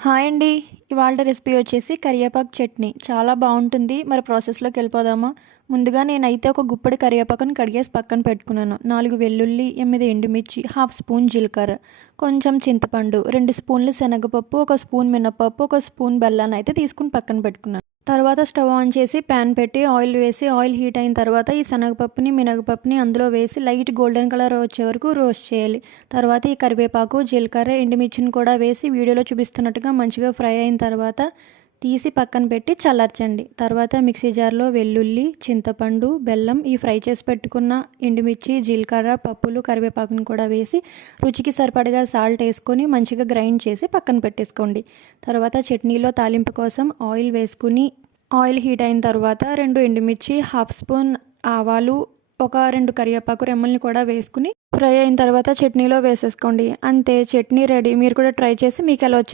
Hi అండి. ఇవాల్టి recipe వచ్చేసి కరివేపాకు చట్నీ. చాలా బావుంటుంది. మరి ప్రాసెస్‌లోకెళ్ళిపోదామా? ముందుగా నేనైతే ఒక గుప్పెడు కరివేపాకుని కడిగేసి పక్కన పెట్టుకున్నాను. 4 వెల్లుల్లి, 8 ఎండుమిర్చి, హాఫ్ స్పూన్ జీలకర్ర, కొంచెం చింతపండు, 2 స్పూన్లు శనగపప్పు, 1 స్పూన్ మినపప్పు, 1 స్పూన్ బెల్లాన్నయితే తీసుకొని పక్కన పెట్టుకున్నాను. తర్వాత స్టవ్ ఆన్ చేసి ప్యాన్ పెట్టి ఆయిల్ వేసి ఆయిల్ హీట్ అయిన తర్వాత ఈ శనగపప్పుని, మినపప్పుని అందులో వేసి లైట్ గోల్డెన్ కలర్ వచ్చే వరకు రోస్ట్ చేయాలి. తర్వాత ఈ కరివేపాకు, జీలకర్ర, ఎండుమిర్చిని కూడా వేసి వీడియోలో చూపిస్తున్నట్టుగా మంచిగా ఫ్రై అయిన తర్వాత తీసి పక్కన పెట్టి చల్లార్చండి. తర్వాత మిక్సీ జార్లో వెల్లుల్లి, చింతపండు, బెల్లం, ఈ ఫ్రై చేసి పెట్టుకున్న ఎండుమిర్చి, జీలకర్ర, పప్పులు, కరివేపాకుని కూడా వేసి రుచికి సరిపడగా సాల్ట్ వేసుకొని మంచిగా గ్రైండ్ చేసి పక్కన పెట్టేసుకోండి. తర్వాత చట్నీలో తాలింపు కోసం ఆయిల్ వేసుకుని ఆయిల్ హీట్ అయిన తర్వాత 2 ఎండుమిర్చి, హాఫ్ స్పూన్ ఆవాలు, ఒక 2 కరివేపాకు రెమ్మల్ని కూడా వేసుకుని ఫ్రై అయిన తర్వాత చట్నీలో వేసేసుకోండి. అంతే, చట్నీ రెడీ. మీరు కూడా ట్రై చేసి మీకు ఎలా వచ్చిందో